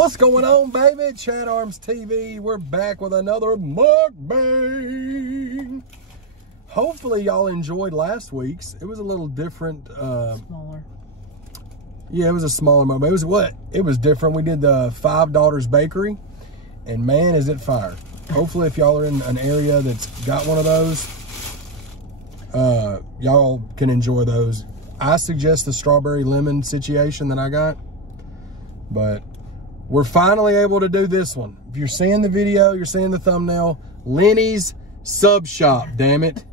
What's going on, baby? Chadarmestv. We're back with another mukbang. Hopefully y'all enjoyed last week's. It was a little different. Smaller. Yeah, it was a smaller mukbang. It was what? It was different. We did the Five Daughters Bakery, and man, is it fire. Hopefully if y'all are in an area that's got one of those, y'all can enjoy those. I suggest the strawberry lemon situation that I got, but we're finally able to do this one. If you're seeing the video, you're seeing the thumbnail, Lenny's Sub Shop, damn it.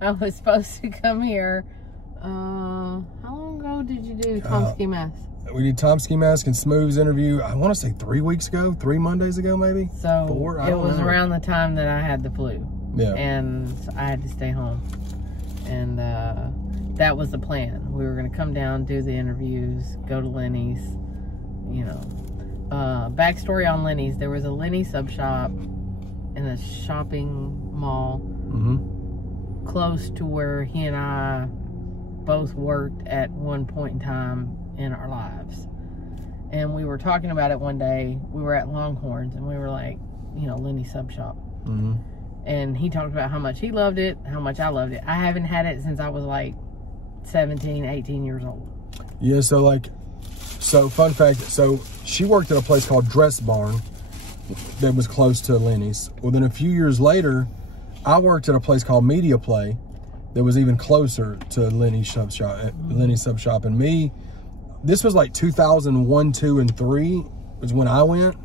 I was supposed to come here, how long ago did you do Tom Ski Mask? We did Tom Ski Mask and Smooth's interview, I want to say 3 weeks ago, 3 Mondays ago maybe? So 4, it was around the time that I had the flu. Yeah. And I had to stay home. And that was the plan. We were going to come down, do the interviews, go to Lenny's, you know. Backstory on Lenny's, there was a Lenny sub shop in a shopping mall close to where he and I both worked at one point in time in our lives. And we were talking about it one day. We were at Longhorns and we were like, you know, Lenny sub shop. And he talked about how much he loved it, how much I loved it. I haven't had it since I was like 17, 18 years old. Yeah, so fun fact, so she worked at a place called Dress Barn that was close to Lenny's. Well, then a few years later, I worked at a place called Media Play that was even closer to Lenny's sub shop. And me, this was like 2001, 2, and 3 was when I went.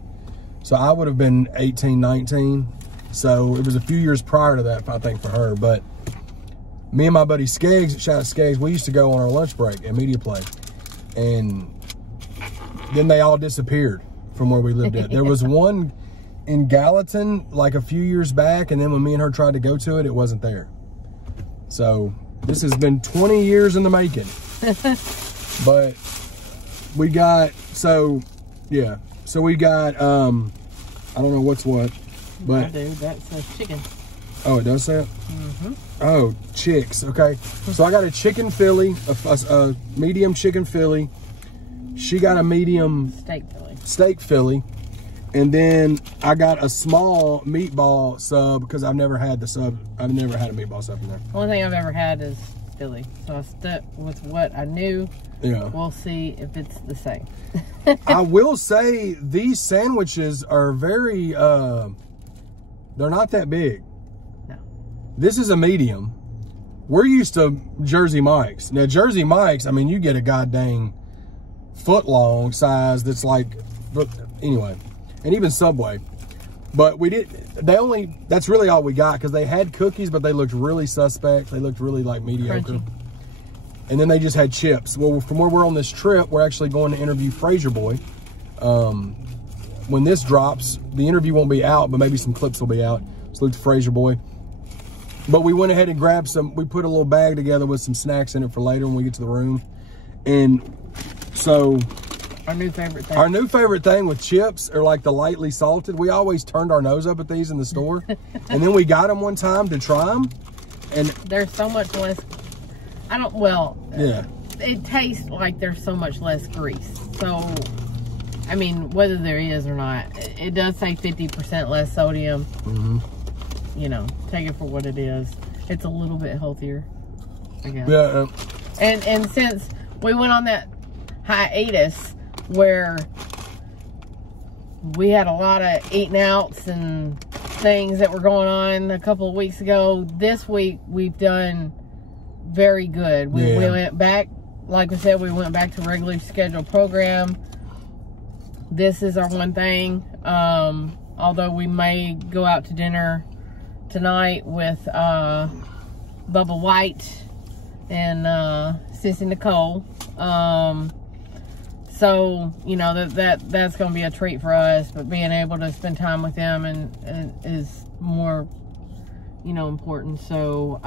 So I would have been 18, 19. So it was a few years prior to that, I think, for her. But me and my buddy Skeggs, shout out Skeggs, we used to go on our lunch break at Media Play. And then they all disappeared from where we lived at. There was one in Gallatin like a few years back, and then when me and her tried to go to it, it wasn't there. So this has been 20 years in the making. But we got, so we got, I don't know what's what, but. Dude, that's a chicken. Oh, it does say it? Oh, chicks, okay. So I got a chicken Philly, a medium chicken Philly. She got a medium steak Philly. And then I got a small meatball sub because I've never had the sub. I've never had a meatball sub in there. The only thing I've ever had is Philly. So I stuck with what I knew. Yeah. We'll see if it's the same. I will say these sandwiches are very, they're not that big. No. This is a medium. We're used to Jersey Mike's. Now, Jersey Mike's, I mean, you get a goddamn foot-long size that's like, but anyway, and even Subway. But that's really all we got because they had cookies, but they looked really suspect. They looked really like mediocre. Crunchy. And then they just had chips. Well, from where we're on this trip, we're actually going to interview Fraser Boy. When this drops, the interview won't be out, but maybe some clips will be out. Salute to Fraser Boy. But we went ahead and grabbed some, we put a little bag together with some snacks in it for later when we get to the room. And so our new favorite thing with chips are like the lightly salted. We always turned our nose up at these in the store. And then we got them one time to try them. And there's so much less, it tastes like there's so much less grease. So, I mean, whether there is or not, it does say 50% less sodium. You know, take it for what it is. It's a little bit healthier, I guess. Yeah. And since we went on that hiatus where we had a lot of eating outs and things that were going on a couple of weeks ago, this week we've done very good. We went back, like we said, we went back to regularly scheduled program. This is our one thing. Although we may go out to dinner tonight with Bubba White and Sissy Nicole. So, you know, that's going to be a treat for us, but being able to spend time with them and is more, you know, important. So,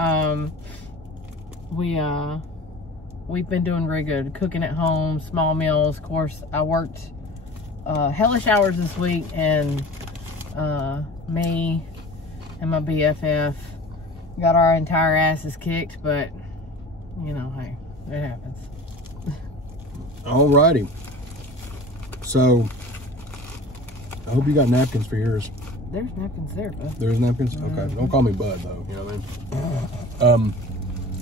we've been doing very good. Cooking at home, small meals. Of course, I worked hellish hours this week, and me and my BFF got our entire asses kicked, but, you know, hey, it happens. Alrighty. So I hope you got napkins for yours. There's napkins there, bud. There's napkins? Okay. Don't call me Bud, though. You know what I mean?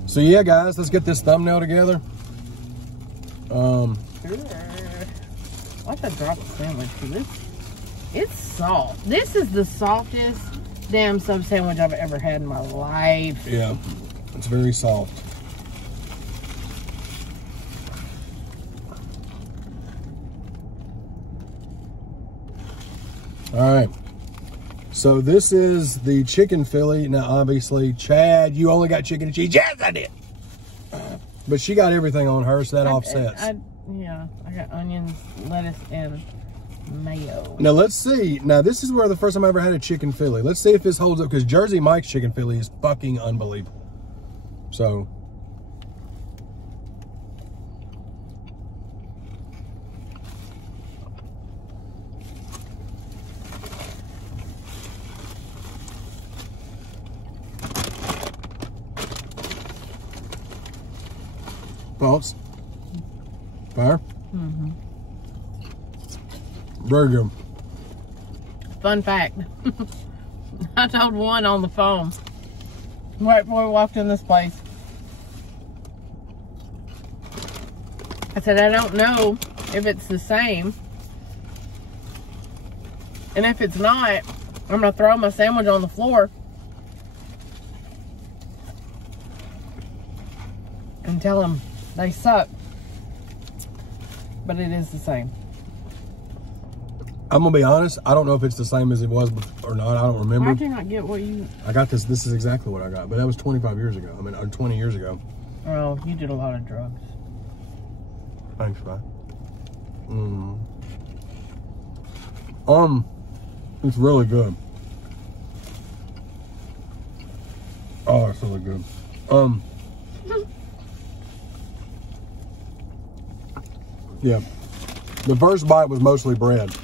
So, yeah, guys, let's get this thumbnail together. What's a drop sandwich? It's soft. This is the softest damn sub sandwich I've ever had in my life. Yeah, it's very soft. All right. So this is the chicken Philly. Now, obviously, Chad, you only got chicken and cheese. Yes, I did. But she got everything on her, so that offsets. Yeah, I got onions, lettuce, and mayo. Now, let's see. Now, this is where the first time I ever had a chicken Philly. Let's see if this holds up, because Jersey Mike's chicken Philly is fucking unbelievable. So... Thoughts? Fire? Mm-hmm. Very good. Fun fact. I told one on the phone right before we walked in this place. I said, I don't know if it's the same. And if it's not, I'm going to throw my sandwich on the floor and tell them they suck. But it is the same. I'm going to be honest. I don't know if it's the same as it was or not. I don't remember. Why'd you not get what you... I got this. This is exactly what I got. But that was 25 years ago. I mean, 20 years ago. Oh, you did a lot of drugs. Thanks, man. It's really good. Oh, it's really good. Yeah. The first bite was mostly bread.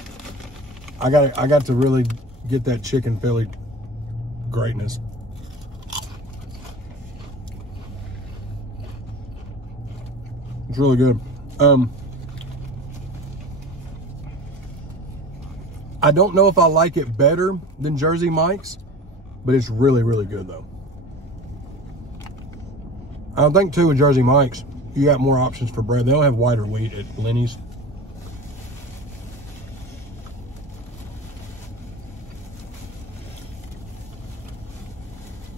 I got to really get that chicken Philly greatness. It's really good. I don't know if I like it better than Jersey Mike's, but it's really, really good though. I think too with Jersey Mike's, you got more options for bread. They don't have whiter wheat at Lenny's.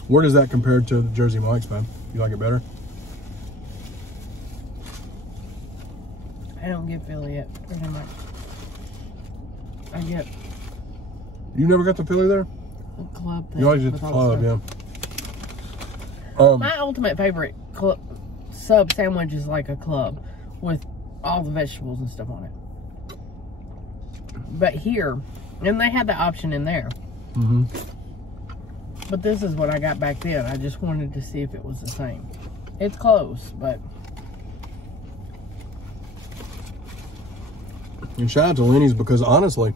Where does that compare to Jersey Mike's, man? You like it better? I don't get Philly yet. I get... You never got the Philly there? The club thing. You always get the club, yeah. My ultimate favorite sub sandwich is like a club with all the vegetables and stuff on it. But here, and they had the option in there. Mm-hmm. But this is what I got back then. I just wanted to see if it was the same. It's close, but... And shout out to Lenny's, because honestly,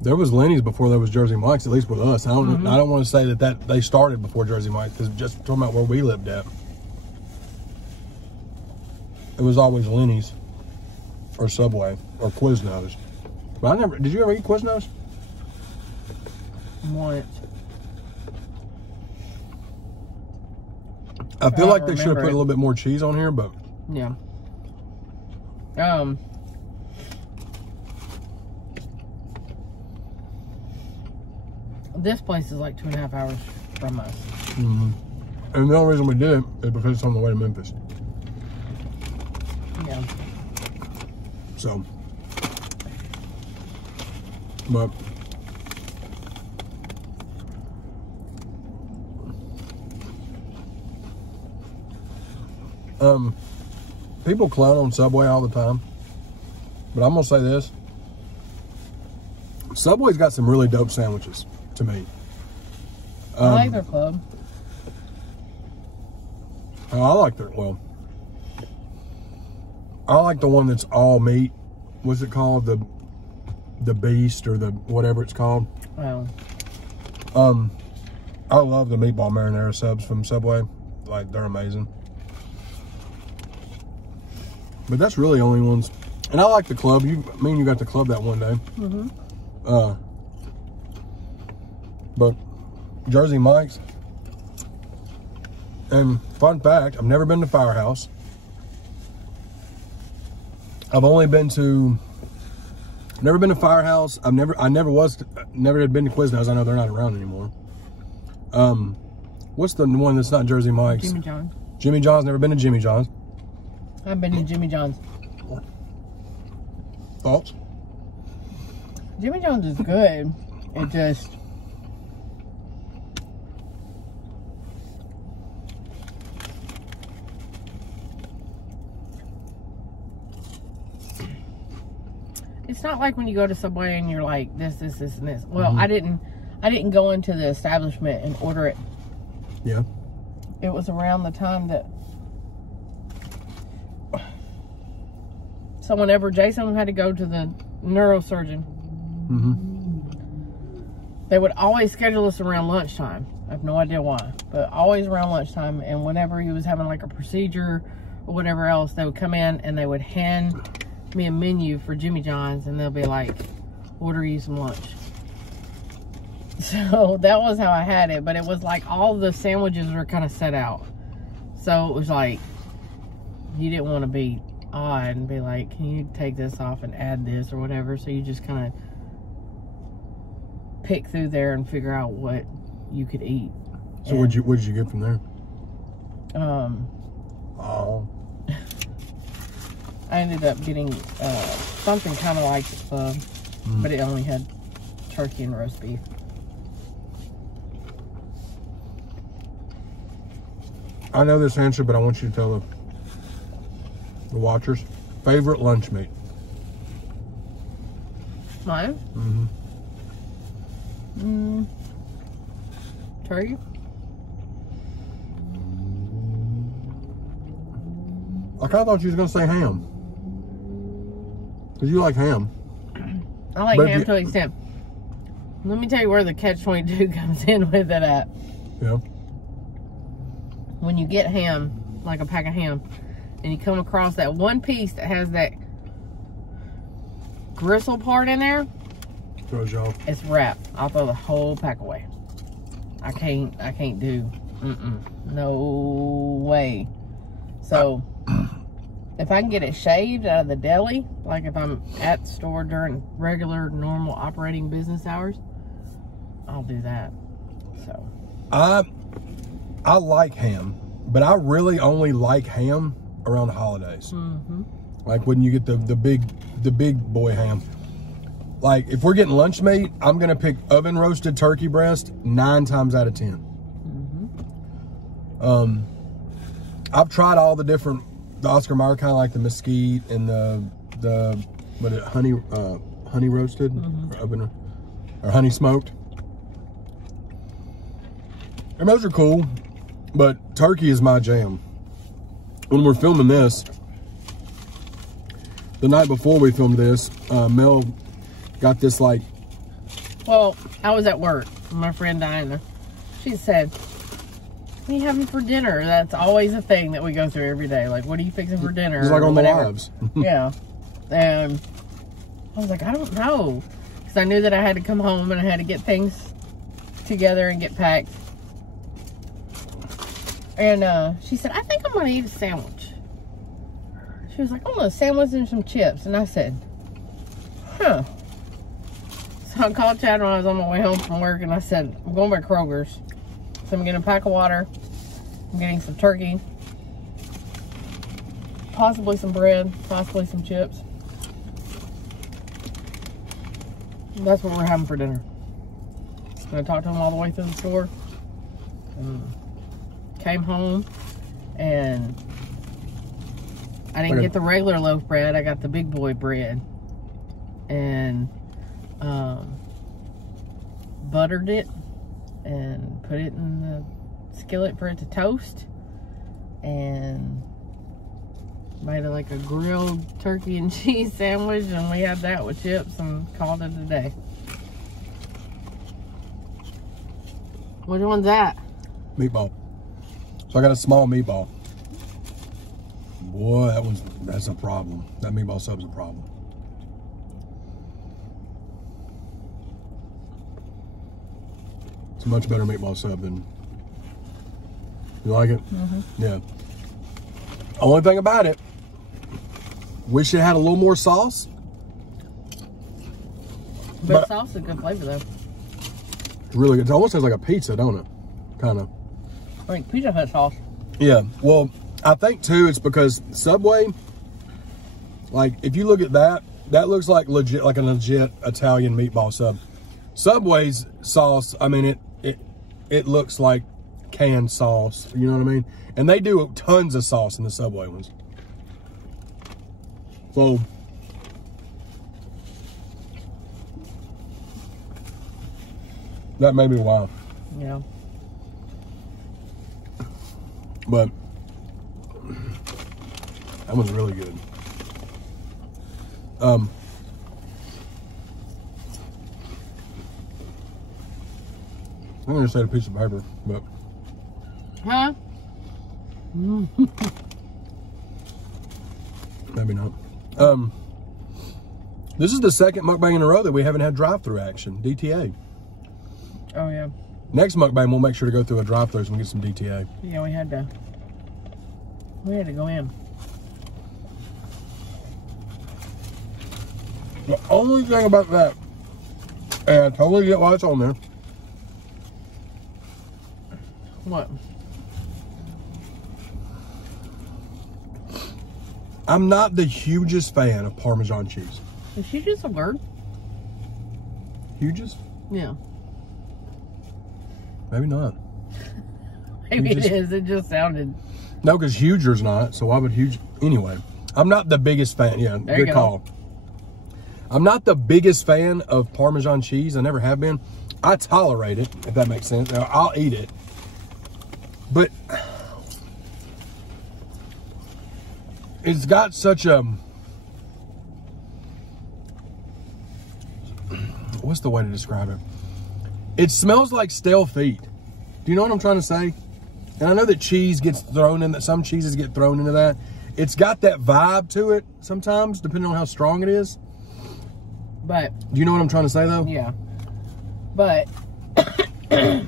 there was Lenny's before there was Jersey Mike's, at least with us. I don't want to say that they started before Jersey Mike's, because just talking about where we lived at, it was always Lenny's or Subway or Quiznos. But I never, did you ever eat Quiznos? Once. I feel like they should have put a little bit more cheese on here, but yeah. This place is like 2.5 hours from us. And the only reason we did it is because it's on the way to Memphis. Yeah. So, but people clown on Subway all the time, but I'm gonna say this: Subway's got some really dope sandwiches to me. I like their club. I like their, well, I like the one that's all meat. What's it called? The Beast, or the whatever it's called. Well, I love the meatball marinara subs from Subway. Like, they're amazing. But that's really the only ones. And I like the club. You got the club that one day. But Jersey Mike's. And fun fact, I've never been to Firehouse. I've only been to, never been to Firehouse. I never had been to Quiznos. I know they're not around anymore. What's the one that's not Jersey Mike's? Jimmy John's. Jimmy John's, never been to Jimmy John's. I've been to Jimmy John's. Thoughts? Jimmy John's is good. It just, it's not like when you go to Subway and you're like this, and this. Well, I didn't go into the establishment and order it. Yeah. It was around the time that Jason had to go to the neurosurgeon. They would always schedule us around lunchtime. I have no idea why, but always around lunchtime. And whenever he was having like a procedure or whatever else, they would come in and they would hand me a menu for Jimmy John's, and they'll be like, order you some lunch. So that was how I had it, but it was like all the sandwiches were kind of set out. So it was like, you didn't want to be odd and be like, can you take this off and add this or whatever? So you just kind of pick through there and figure out what you could eat. So what did you get from there? I ended up getting something kind of like but it only had turkey and roast beef. I know this answer, but I want you to tell the watchers. Favorite lunch meat? Mine? Turkey? I kind of thought you was going to say ham. Because you like ham. I like ham to an extent. Let me tell you where the catch-22 comes in with it at. Yeah. When you get ham, like a pack of ham, and you come across that one piece that has that gristle part in there, throws you off. It's wrapped. I'll throw the whole pack away. I can't do, no way. So, if I can get it shaved out of the deli, like if I'm at the store during regular, normal operating business hours, I'll do that. So, I like ham, but I really only like ham around the holidays. Like when you get the big boy ham. Like if we're getting lunch meat, I'm gonna pick oven roasted turkey breast 9 times out of 10. I've tried all the different, the Oscar Mayer kind, like the mesquite and the honey roasted or oven or honey smoked. And those are cool, but turkey is my jam. When we're filming this, the night before we filmed this, Mel got this like... Well, I was at work. My friend Diana, she said, what are you having for dinner? That's always a thing that we go through every day. Like, what are you fixing for dinner? It's like on the lives. Yeah. And I was like, I don't know. Because I knew that I had to come home and I had to get things together and get packed. And she said, I think I'm going to eat a sandwich. She was like, I want a sandwich and some chips. And I said, huh. So I called Chad when I was on my way home from work, and I said, I'm going by Kroger's. So I'm getting a pack of water. I'm getting some turkey. Possibly some bread. Possibly some chips. And that's what we're having for dinner. I'm going to talk to him all the way through the store. Came home, and I didn't get the regular loaf bread. I got the big boy bread. And buttered it and put it in the skillet for it to toast, and made it like a grilled turkey and cheese sandwich, and we had that with chips and called it a day. Which one's that? Meatball. So I got a small meatball. Boy, that's a problem. That meatball sub's a problem. It's a much better meatball sub than, you like it? Yeah. Only thing about it, wish it had a little more sauce. But sauce is a good flavor, though. It's really good. It almost tastes like a pizza, don't it? Kind of. Like Pizza Hut sauce. Yeah. Well, I think, too, it's because Subway, like, if you look at that, that looks like legit, like a legit Italian meatball sub. Subway's sauce, I mean, it looks like canned sauce. You know what I mean? And they do tons of sauce in the Subway ones. So, that made me wild. Yeah. But that was really good. I'm gonna say a piece of paper, but Huh? maybe not. This is the second mukbang in a row that we haven't had drive-through action, DTA. Oh, yeah. Next mukbang, we'll make sure to go through a drive-through so we can get some DTA. Yeah, we had to go in. The only thing about that, and I totally get why it's on there. What? I'm not the hugest fan of Parmesan cheese. Is she just a word? Hugest? Yeah. Maybe not. Maybe it is. It just sounded. No, because huger's not, so why would huge? Anyway, I'm not the biggest fan. Yeah, There good you go. call. I'm not the biggest fan of Parmesan cheese. I never have been. I tolerate it, if that makes sense. I'll eat it. But it's got such a, what's the way to describe it? It smells like stale feet. Do you know what I'm trying to say? And I know that cheese gets thrown in, that some cheeses get thrown into that. It's got that vibe to it sometimes, depending on how strong it is. But. Do you know what I'm trying to say, though? Yeah. But. I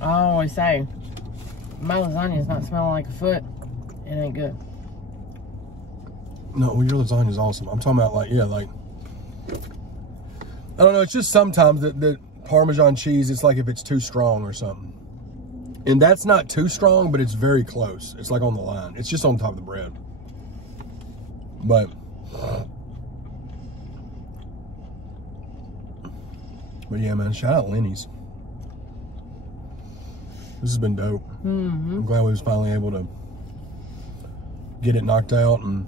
always say, my lasagna is not smelling like a foot. It ain't good. No, well, your lasagna is awesome. I'm talking about, like, yeah, like, I don't know. It's just sometimes that Parmesan cheese, it's like if it's too strong or something. And that's not too strong, but it's very close. It's like on the line. It's just on top of the bread. But yeah, man, shout out Lenny's. This has been dope. I'm glad we was finally able to get it knocked out and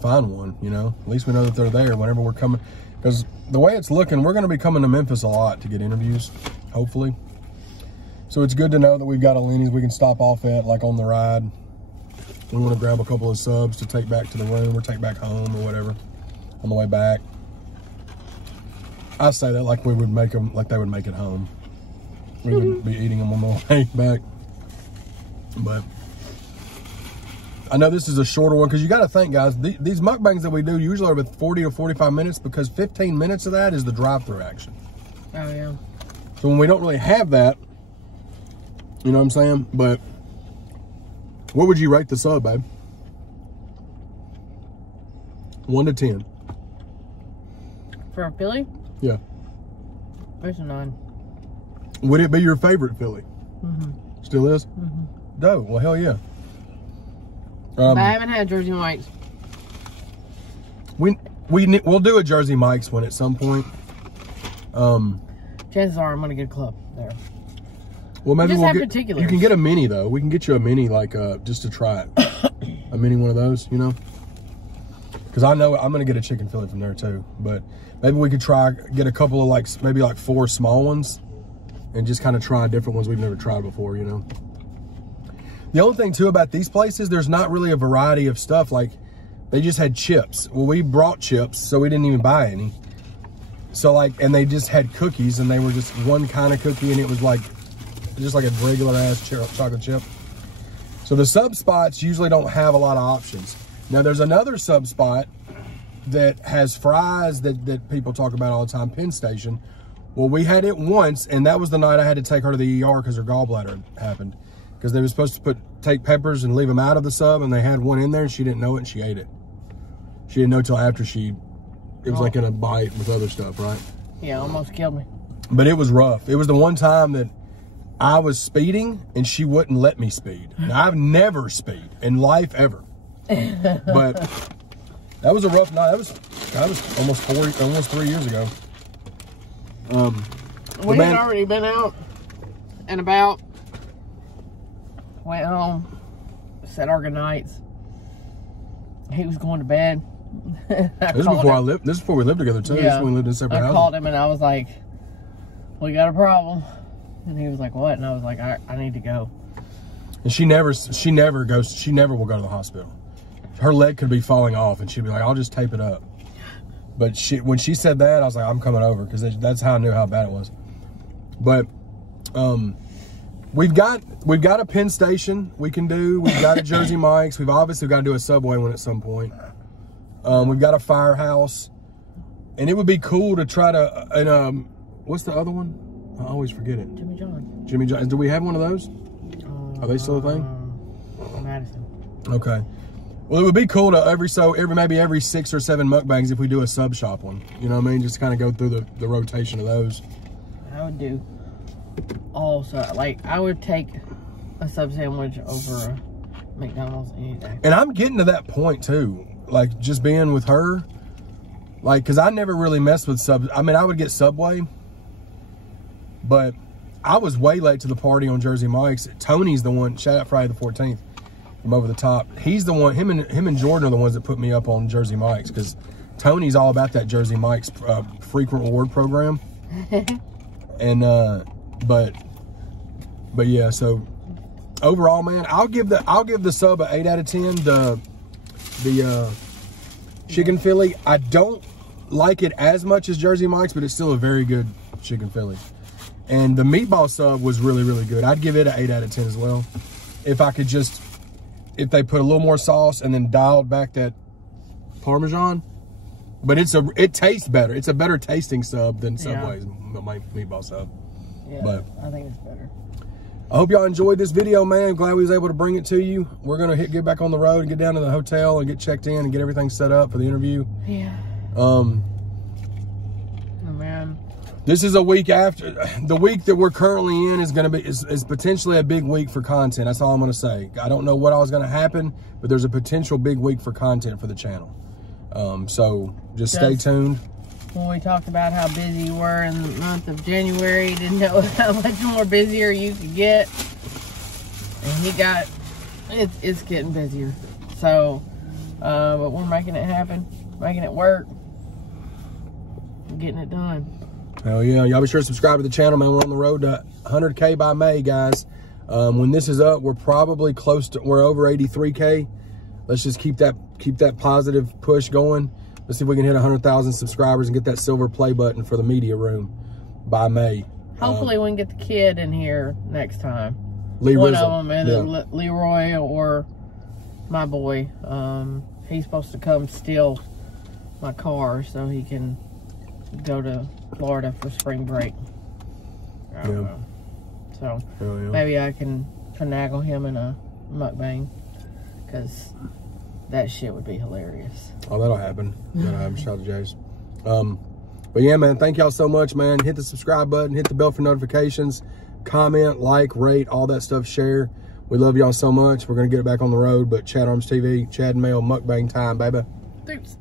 find one, you know. At least we know that they're there whenever we're coming. Because the way it's looking, we're going to be coming to Memphis a lot to get interviews, hopefully. So it's good to know that we've got a Lenny's we can stop off at, like on the ride. We want to grab a couple of subs to take back to the room or take back home or whatever on the way back. I say that like we would make them, like they would make it home. We would be eating them on the way back. But I know this is a shorter one because you got to think, guys, these mukbangs that we do usually are with 40 or 45 minutes because 15 minutes of that is the drive-through action. Oh, yeah. So when we don't really have that, you know what I'm saying? But what would you rate the sub, babe? 1 to 10. For a Philly? Yeah. There's a 9. Would it be your favorite Philly? Still is? Dope. Well, hell yeah. But I haven't had Jersey Mike's. We'll do a Jersey Mike's one at some point. Chances are I'm gonna get a club there. Well, maybe Just we'll have get. particulars. You can get a mini though. We can get you a mini, like just to try it. A mini one of those, you know. Because I know I'm gonna get a chicken Philly from there too. But maybe we could get a couple of maybe 4 small ones, and just kind of try different ones we've never tried before, you know. The only thing too about these places, there's not really a variety of stuff. Like they just had chips. Well, we brought chips, so we didn't even buy any. So and they just had cookies, and they were just one kind of cookie, and it was just like a regular ass chocolate chip. So the sub spots usually don't have a lot of options. Now there's another sub spot that has fries that people talk about all the time, Penn Station, Well, we had it once, and that was the night I had to take her to the ER because her gallbladder happened. Because they were supposed to take peppers and leave them out of the sub, and they had one in there, and she didn't know it, and she ate it. She didn't know till after it was like in a bite with other stuff, right? Yeah, almost killed me. But it was rough. It was the one time that I was speeding, and she wouldn't let me speed. Now, I've never speed in life ever. But that was a rough night. That was almost 3 years ago. We had already been out and about, went home, said our goodnights. He was going to bed. This is before we lived together too. Yeah. This is when we lived in separate houses. I called him and I was like, we got a problem. And he was like, what? And I was like, I need to go. And she never will go to the hospital. Her leg could be falling off and she'd be like, I'll just tape it up. But when she said that, I was like, I'm coming over, because that's how I knew how bad it was. But we've got a Penn Station we can do. We've got a Jersey Mike's. We've obviously got to do a Subway one at some point. We've got a Firehouse, and it would be cool to try to. And what's the other one? I always forget it. Jimmy John. Jimmy John. Do we have one of those? Are they still a thing? Madison. Okay. Well, it would be cool to maybe every 6 or 7 mukbangs if we do a sub shop one. You know what I mean? Just kind of go through the rotation of those. I would do also, like, I would take a sub sandwich over McDonald's any day. And I'm getting to that point too. Like, just being with her, like, because I never really messed with subs. I mean, I would get Subway, but I was way late to the party on Jersey Mike's. Tony's the one. Shout out Friday the 14th. From Over the Top. He's the one, him and Jordan are the ones that put me up on Jersey Mike's, because Tony's all about that Jersey Mike's frequent reward program. And but yeah, so overall, man, I'll give the sub an 8 out of 10. The chicken Philly, I don't like it as much as Jersey Mike's, but it's still a very good chicken Philly. And the meatball sub was really, really good. I'd give it an 8 out of 10 as well. If they put a little more sauce and then dialed back that Parmesan. But it tastes better. It's a better tasting sub than Subway's meatball sub. Yeah, but I think it's better. I hope y'all enjoyed this video, man. I'm glad we was able to bring it to you. We're going to get back on the road and get down to the hotel and get checked in and get everything set up for the interview. Yeah. Oh, man. This is a week after. The week that we're currently in is potentially a big week for content. That's all I'm going to say. I don't know what all is going to happen, but there's a potential big week for content for the channel. So just stay tuned. When we talked about how busy you were in the month of January, didn't know how much more busier you could get. And it's getting busier. So, but we're making it happen, making it work, getting it done. Hell yeah. Y'all be sure to subscribe to the channel, man. We're on the road to 100K by May, guys. When this is up, we're probably we're over 83K. Let's just keep that positive push going. Let's see if we can hit 100,000 subscribers and get that silver play button for the media room by May. Hopefully we can get the kid in here next time. One of them, either Leroy or my boy. He's supposed to come steal my car so he can go to Florida for spring break. I don't know. So maybe I can finagle him in a mukbang, because that shit would be hilarious. Oh, that'll happen. Shout out to Jace. But yeah, man, thank y'all so much, man. Hit the subscribe button, hit the bell for notifications, comment, like, rate, all that stuff, share. We love y'all so much. We're going to get it back on the road, but Chadarmestv, Chad and Mail, mukbang time, baby. Thanks.